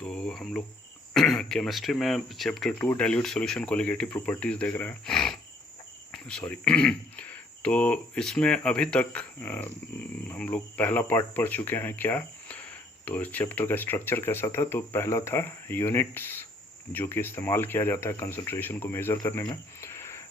तो हम लोग केमिस्ट्री में chapter 2 dilute solution colligative properties देख रहे हैं। सॉरी। तो इसमें अभी तक हम लोग पहला पार्ट पढ़ चुके हैं। क्या तो इस चैप्टर का स्ट्रक्चर कैसा था? तो पहला था यूनिट्स जो कि इस्तेमाल किया जाता है कंसंट्रेशन को मेज़र करने में।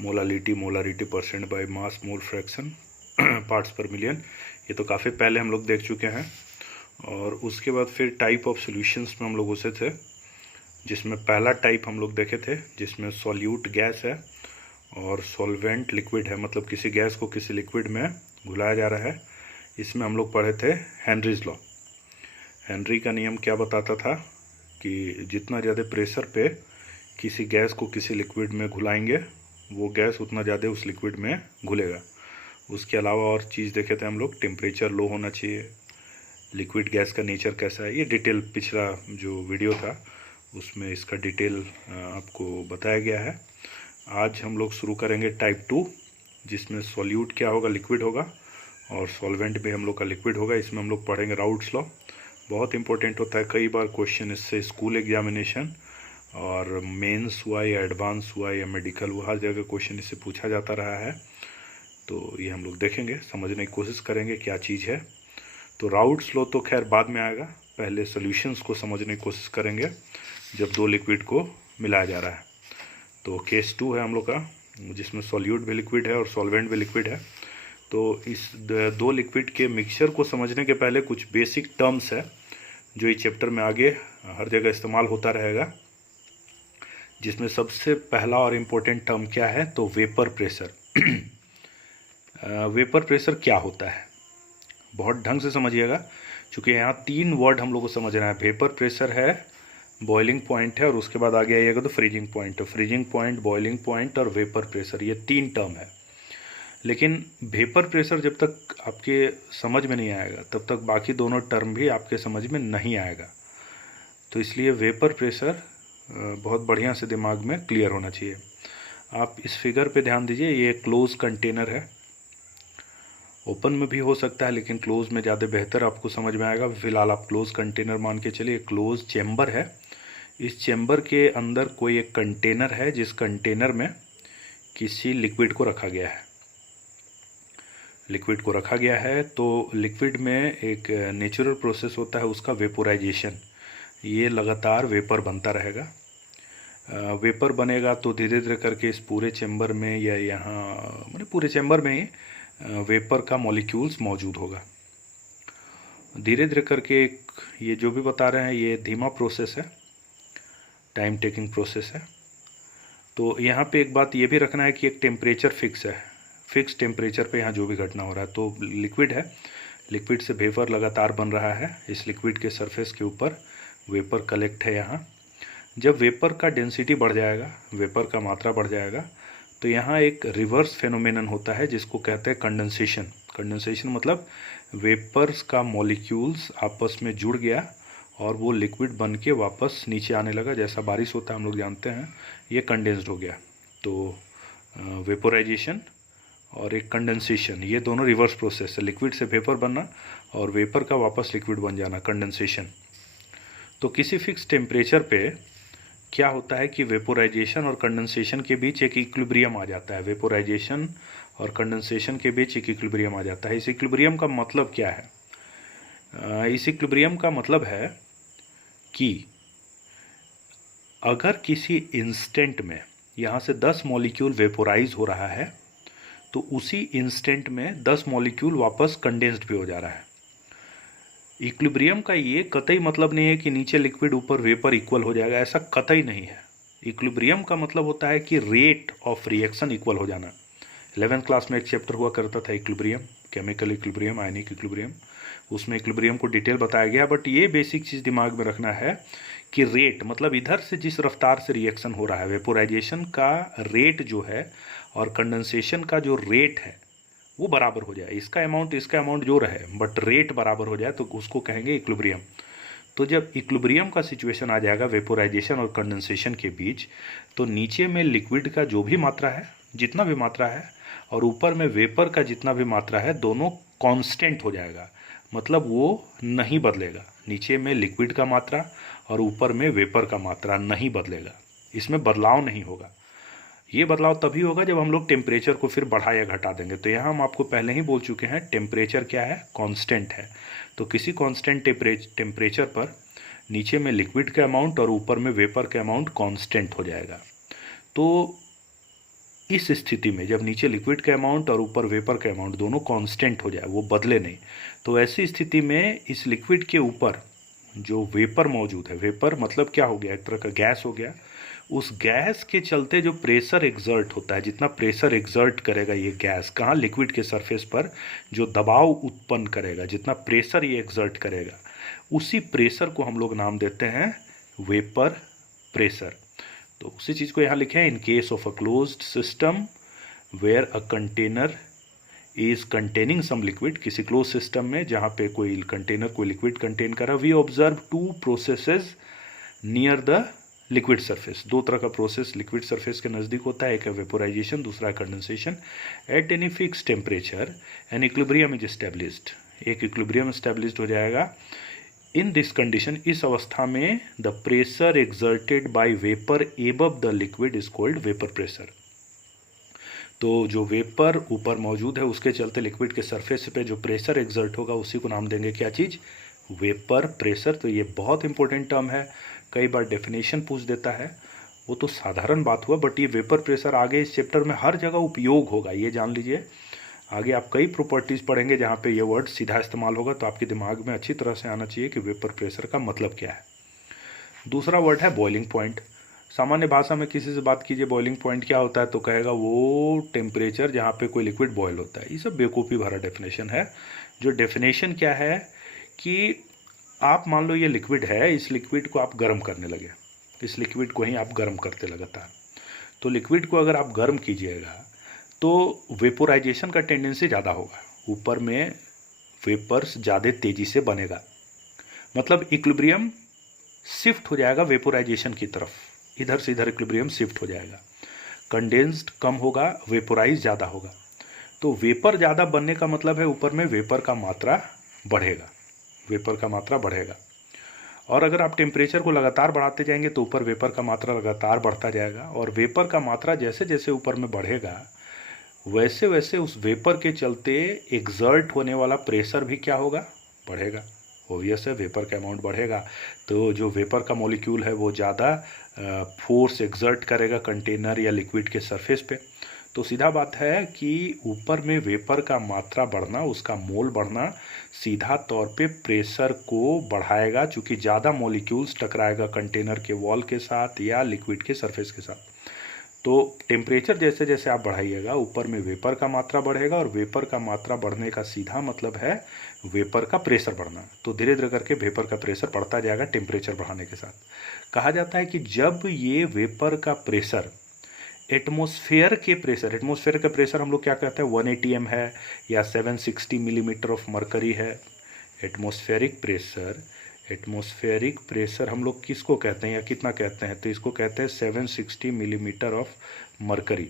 Molarity percent by mass mole fraction parts पर मिलियन, ये तो काफ़ी पहले हम लोग देख चुके हैं। और उसके बाद फिर टाइप ऑफ सॉल्यूशंस में हम लोग उसे थे, जिसमें पहला टाइप हम लोग देखे थे जिसमें सॉल्यूट गैस है और सॉल्वेंट लिक्विड है, मतलब किसी गैस को किसी लिक्विड में घुलाया जा रहा है। इसमें हम लोग पढ़े थे हेनरीज लॉ। हेनरी का नियम क्या बताता था कि जितना ज़्यादा प्रेशर पे किसी गैस को किसी लिक्विड में घुलाएंगे वो गैस उतना ज़्यादा उस लिक्विड में घुलेगा। उसके अलावा और चीज़ देखे थे हम लोग, टेम्परेचर लो होना चाहिए, लिक्विड गैस का नेचर कैसा है, ये डिटेल पिछला जो वीडियो था उसमें इसका डिटेल आपको बताया गया है। आज हम लोग शुरू करेंगे टाइप 2, जिसमें सॉल्यूट क्या होगा, लिक्विड होगा, और सॉल्वेंट भी हम लोग का लिक्विड होगा। इसमें हम लोग पढ़ेंगे राउट्स लॉ। बहुत इंपॉर्टेंट होता है, कई बार क्वेश्चन इससे स्कूल एग्जामिनेशन और मेंस हुआ या एडवांस हुआ या मेडिकल हुआ, हर जगह क्वेश्चन इससे पूछा जाता रहा है। तो ये हम लोग देखेंगे, समझने की कोशिश करेंगे क्या चीज़ है। तो राउट्स लॉ तो खैर बाद में आएगा, पहले सॉल्यूशंस को समझने की कोशिश करेंगे जब दो लिक्विड को मिलाया जा रहा है। तो केस 2 है हम लोग का, जिसमें सॉल्यूट भी लिक्विड है और सॉल्वेंट भी लिक्विड है। तो इस दो लिक्विड के मिक्सचर को समझने के पहले कुछ बेसिक टर्म्स है जो इस चैप्टर में आगे हर जगह इस्तेमाल होता रहेगा, जिसमें सबसे पहला और इम्पोर्टेंट टर्म क्या है, तो वेपर प्रेशर। वेपर प्रेशर क्या होता है, बहुत ढंग से समझिएगा, क्योंकि यहाँ 3 वर्ड हम लोग को समझना है। वेपर प्रेशर है, बॉइलिंग पॉइंट है, और उसके बाद आगे आइएगा तो फ्रीजिंग पॉइंट है। फ्रीजिंग पॉइंट, बॉइलिंग पॉइंट और वेपर प्रेशर, ये 3 टर्म है। लेकिन वेपर प्रेशर जब तक आपके समझ में नहीं आएगा तब तक बाकी दोनों टर्म भी आपके समझ में नहीं आएगा। तो इसलिए वेपर प्रेशर बहुत बढ़िया से दिमाग में क्लियर होना चाहिए। आप इस फिगर पे ध्यान दीजिए, ये क्लोज कंटेनर है, ओपन में भी हो सकता है लेकिन क्लोज में ज़्यादा बेहतर आपको समझ में आएगा। फिलहाल आप क्लोज कंटेनर मान के चलिए, क्लोज चेम्बर है। इस चेम्बर के अंदर कोई एक कंटेनर है, जिस कंटेनर में किसी लिक्विड को रखा गया है। लिक्विड को रखा गया है तो लिक्विड में एक नेचुरल प्रोसेस होता है उसका, वेपोराइजेशन। ये लगातार वेपर बनता रहेगा। वेपर बनेगा तो धीरे धीरे करके इस पूरे चेम्बर में या यहाँ मतलब पूरे चेम्बर में ही वेपर का मॉलिक्यूल्स मौजूद होगा। धीरे धीरे करके ये जो भी बता रहे हैं ये धीमा प्रोसेस है, टाइम टेकिंग प्रोसेस है। तो यहाँ पे एक बात ये भी रखना है कि एक टेम्परेचर फिक्स है, फिक्स टेम्परेचर पे यहाँ जो भी घटना हो रहा है। तो लिक्विड है, लिक्विड से वेपर लगातार बन रहा है, इस लिक्विड के सरफेस के ऊपर वेपर कलेक्ट है यहाँ। जब वेपर का डेंसिटी बढ़ जाएगा, वेपर का मात्रा बढ़ जाएगा, तो यहाँ एक रिवर्स फेनोमेनन होता है जिसको कहते हैं कंडेंसेशन। कंडेंसेशन मतलब वेपर्स का मॉलिक्यूल्स आपस में जुड़ गया और वो लिक्विड बन के वापस नीचे आने लगा, जैसा बारिश होता है हम लोग जानते हैं, ये कंडेंस्ड हो गया। तो वेपोराइजेशन और एक कंडेंसेशन, ये दोनों रिवर्स प्रोसेस है, लिक्विड से वेपर बनना और वेपर का वापस लिक्विड बन जाना, कंडेंसेशन। तो किसी फिक्स टेम्परेचर पे क्या होता है कि वेपोराइजेशन और कंडेंसेशन के बीच एक इक्विलिब्रियम आ जाता है। वेपोराइजेशन और कंडेंसेशन के बीच एक इक्विलिब्रियम आ जाता है। इस इक्विलिब्रियम का मतलब क्या है? इस इक्विलिब्रियम का मतलब है कि अगर किसी इंस्टेंट में यहाँ से 10 मॉलिक्यूल वेपोराइज हो रहा है तो उसी इंस्टेंट में 10 मॉलिक्यूल वापस कंडेंस्ड भी हो जा रहा है। इक्विलिब्रियम का ये कतई मतलब नहीं है कि नीचे लिक्विड ऊपर वेपर इक्वल हो जाएगा, ऐसा कतई नहीं है। इक्विलिब्रियम का मतलब होता है कि रेट ऑफ रिएक्शन इक्वल हो जाना। 11th क्लास में एक चैप्टर हुआ करता था equilibrium, chemical equilibrium, ionic equilibrium, उसमें इक्विलिब्रियम को डिटेल बताया गया। बट ये बेसिक चीज़ दिमाग में रखना है कि रेट मतलब इधर से जिस रफ्तार से रिएक्शन हो रहा है, वेपोराइजेशन का रेट जो है और कंडेंसेशन का जो रेट है वो बराबर हो जाए, इसका अमाउंट जो रहे बट रेट बराबर हो जाए तो उसको कहेंगे इक्विलिब्रियम। तो जब इक्विलिब्रियम का सिचुएशन आ जाएगा वेपोराइजेशन और कंडेंसेशन के बीच, तो नीचे में लिक्विड का जो भी मात्रा है, जितना भी मात्रा है, और ऊपर में वेपर का जितना भी मात्रा है, दोनों कांस्टेंट हो जाएगा, मतलब वो नहीं बदलेगा। नीचे में लिक्विड का मात्रा और ऊपर में वेपर का मात्रा नहीं बदलेगा, इसमें बदलाव नहीं होगा। ये बदलाव तभी होगा जब हम लोग टेम्परेचर को फिर बढ़ा या घटा देंगे। तो यहाँ हम आपको पहले ही बोल चुके हैं टेम्परेचर क्या है, कांस्टेंट है। तो किसी कांस्टेंट टेम्परेचर पर नीचे में लिक्विड का अमाउंट और ऊपर में वेपर का अमाउंट कांस्टेंट हो जाएगा। तो इस स्थिति में जब नीचे लिक्विड का अमाउंट और ऊपर वेपर का अमाउंट दोनों कांस्टेंट हो जाए, वो बदले नहीं, तो ऐसी स्थिति में इस लिक्विड के ऊपर जो वेपर मौजूद है, वेपर मतलब क्या हो गया, एक तरह का गैस हो गया, उस गैस के चलते जो प्रेशर एग्जर्ट होता है, जितना प्रेशर एग्जर्ट करेगा ये गैस कहाँ, लिक्विड के सरफेस पर जो दबाव उत्पन्न करेगा, जितना प्रेशर ये एग्जर्ट करेगा, उसी प्रेशर को हम लोग नाम देते हैं वेपर प्रेशर। तो उसी चीज़ को यहाँ लिखे हैं, in case of a closed system where a container is containing some liquid, किसी क्लोज सिस्टम में जहाँ पे कोई कंटेनर कोई लिक्विड कंटेन कर रहा है, we observe two processes near the liquid surface. दो तरह का प्रोसेस लिक्विड सरफेस के नज़दीक होता है, एक है वेपोराइजेशन, दूसरा है condensation. At any fix temperature an equilibrium is established, एक इक्विलिब्रियम एस्टेब्लिश्ड हो जाएगा। इन दिस कंडीशन, इस अवस्था में the pressure exerted by vapour above the liquid is called vapour pressure. तो जो वेपर ऊपर मौजूद है उसके चलते लिक्विड के सरफेस पे जो प्रेशर एक्सर्ट होगा उसी को नाम देंगे क्या चीज़, वेपर प्रेशर। तो ये बहुत इंपॉर्टेंट टर्म है, कई बार डेफिनेशन पूछ देता है, वो तो साधारण बात हुआ, बट ये वेपर प्रेशर आगे इस चैप्टर में हर जगह उपयोग होगा, ये जान लीजिए। आगे आप कई प्रॉपर्टीज़ पढ़ेंगे जहाँ पे ये वर्ड सीधा इस्तेमाल होगा, तो आपके दिमाग में अच्छी तरह से आना चाहिए कि वेपर प्रेशर का मतलब क्या है। दूसरा वर्ड है बॉइलिंग पॉइंट। सामान्य भाषा में किसी से बात कीजिए बॉइलिंग पॉइंट क्या होता है, तो कहेगा वो टेम्परेचर जहाँ पे कोई लिक्विड बॉयल होता है। ये सब बेवकूफ़ी भरा डेफिनेशन है। जो डेफिनेशन क्या है कि आप मान लो ये लिक्विड है, इस लिक्विड को आप गर्म करने लगे, इस लिक्विड को ही आप गर्म करते लगातार, तो लिक्विड को अगर आप गर्म कीजिएगा तो वेपोराइजेशन का टेंडेंसी ज़्यादा होगा, ऊपर में वेपर्स ज़्यादा तेज़ी से बनेगा, मतलब इक्विलिब्रियम शिफ्ट हो जाएगा वेपोराइजेशन की तरफ, इधर से इधर इक्विलिब्रियम शिफ्ट हो जाएगा। कंडेंस्ड कम होगा, वेपोराइज ज़्यादा होगा। तो वेपर ज़्यादा बनने का मतलब है ऊपर में वेपर का मात्रा बढ़ेगा, वेपर का मात्रा बढ़ेगा। और अगर आप टेम्परेचर को लगातार बढ़ाते जाएंगे तो ऊपर वेपर का मात्रा लगातार बढ़ता जाएगा, और वेपर का मात्रा जैसे जैसे ऊपर में बढ़ेगा वैसे वैसे उस वेपर के चलते एग्जर्ट होने वाला प्रेशर भी क्या होगा, बढ़ेगा। ओबियस है, वेपर का अमाउंट बढ़ेगा तो जो वेपर का मॉलिक्यूल है वो ज़्यादा फोर्स एग्जर्ट करेगा कंटेनर या लिक्विड के सरफेस पे। तो सीधा बात है कि ऊपर में वेपर का मात्रा बढ़ना, उसका मोल बढ़ना सीधा तौर पे प्रेशर को बढ़ाएगा, चूँकि ज़्यादा मॉलिक्यूल्स टकराएगा कंटेनर के वॉल के साथ या लिक्विड के सरफेस के साथ। तो टेम्परेचर जैसे जैसे आप बढ़ाइएगा ऊपर में वेपर का मात्रा बढ़ेगा, और वेपर का मात्रा बढ़ने का सीधा मतलब है वेपर का प्रेशर बढ़ना। तो धीरे धीरे करके वेपर का प्रेशर बढ़ता जाएगा टेम्परेचर बढ़ाने के साथ। कहा जाता है कि जब ये वेपर का प्रेशर एटमॉस्फेयर के प्रेशर, एटमॉस्फेयर का प्रेशर हम लोग क्या कहते हैं 180 m है या 760 मिलीमीटर ऑफ मरकरी है। एटमॉस्फेरिक प्रेशर हम लोग किसको कहते हैं या कितना कहते हैं, तो इसको कहते हैं 760 मिलीमीटर ऑफ मरकरी।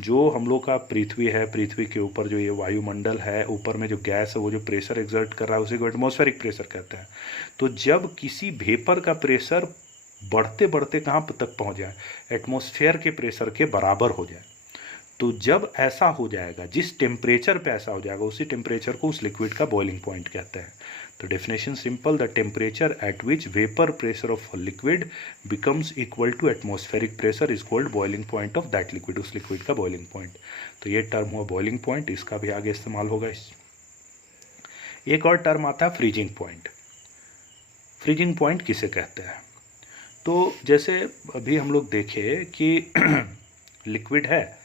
जो हम लोग का पृथ्वी है, पृथ्वी के ऊपर जो ये वायुमंडल है, ऊपर में जो गैस है वो जो प्रेशर एक्सर्ट कर रहा है उसी को एटमॉस्फेरिक प्रेशर कहते हैं। तो जब किसी वेपर का प्रेशर बढ़ते बढ़ते कहाँ तक पहुँच जाए, एटमॉस्फेयर के प्रेशर के बराबर हो जाए, तो जब ऐसा हो जाएगा, जिस टेम्परेचर पे ऐसा हो जाएगा उसी टेम्परेचर को उस लिक्विड का बॉइलिंग पॉइंट कहते हैं। तो definition simple, the temperature at which vapour pressure of liquid becomes equal to atmospheric pressure is called boiling point of that liquid, उस लिक्विड का बॉइलिंग पॉइंट। तो ये टर्म हुआ बॉइलिंग पॉइंट, इसका भी आगे इस्तेमाल होगा। एक और टर्म आता है फ्रीजिंग पॉइंट। फ्रीजिंग पॉइंट किसे कहते हैं, तो जैसे अभी हम लोग देखें कि लिक्विड है,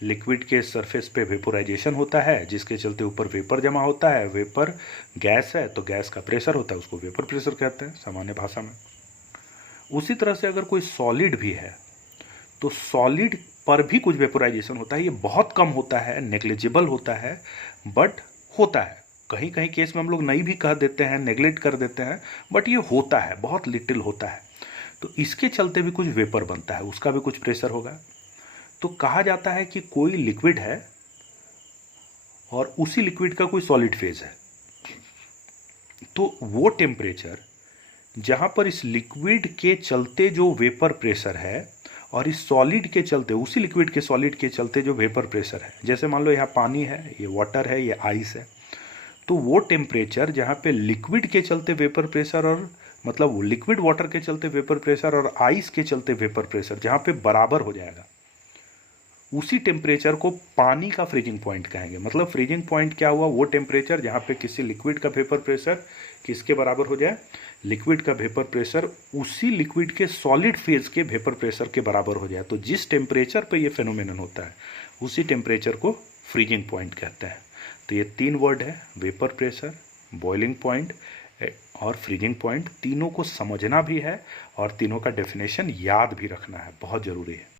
लिक्विड के सरफेस पे वेपोराइजेशन होता है जिसके चलते ऊपर वेपर जमा होता है, वेपर गैस है तो गैस का प्रेशर होता है, उसको वेपर प्रेशर कहते हैं सामान्य भाषा में। उसी तरह से अगर कोई सॉलिड भी है तो सॉलिड पर भी कुछ वेपोराइजेशन होता है, ये बहुत कम होता है, नेग्लिजिबल होता है, बट होता है। कहीं कहीं केस में हम लोग नहीं भी कह देते हैं, नेग्लेक्ट कर देते हैं, बट ये होता है, बहुत लिटिल होता है। तो इसके चलते भी कुछ वेपर बनता है, उसका भी कुछ प्रेशर होगा। तो कहा जाता है कि कोई लिक्विड है और उसी लिक्विड का कोई सॉलिड फेज है, तो वो टेम्परेचर जहाँ पर इस लिक्विड के चलते जो वेपर प्रेशर है और इस सॉलिड के चलते, उसी लिक्विड के सॉलिड के चलते जो वेपर प्रेशर है, जैसे मान लो यहाँ पानी है, ये वाटर है, ये आइस है, तो वो टेम्परेचर जहाँ पे लिक्विड के चलते वेपर प्रेशर और मतलब लिक्विड वाटर के चलते वेपर प्रेशर और आइस के चलते वेपर प्रेशर जहाँ पे बराबर हो जाएगा, उसी टेम्परेचर को पानी का फ्रीजिंग पॉइंट कहेंगे। मतलब फ्रीजिंग पॉइंट क्या हुआ, वो टेम्परेचर जहाँ पे किसी लिक्विड का वेपर प्रेशर किसके बराबर हो जाए, लिक्विड का वेपर प्रेशर उसी लिक्विड के सॉलिड फेज के वेपर प्रेशर के बराबर हो जाए। तो जिस टेम्परेचर पे ये फेनोमेनन होता है उसी टेम्परेचर को फ्रीजिंग पॉइंट कहते हैं। तो ये 3 वर्ड है, वेपर प्रेशर, बॉइलिंग पॉइंट और फ्रीजिंग पॉइंट। तीनों को समझना भी है और तीनों का डेफिनेशन याद भी रखना है, बहुत ज़रूरी है।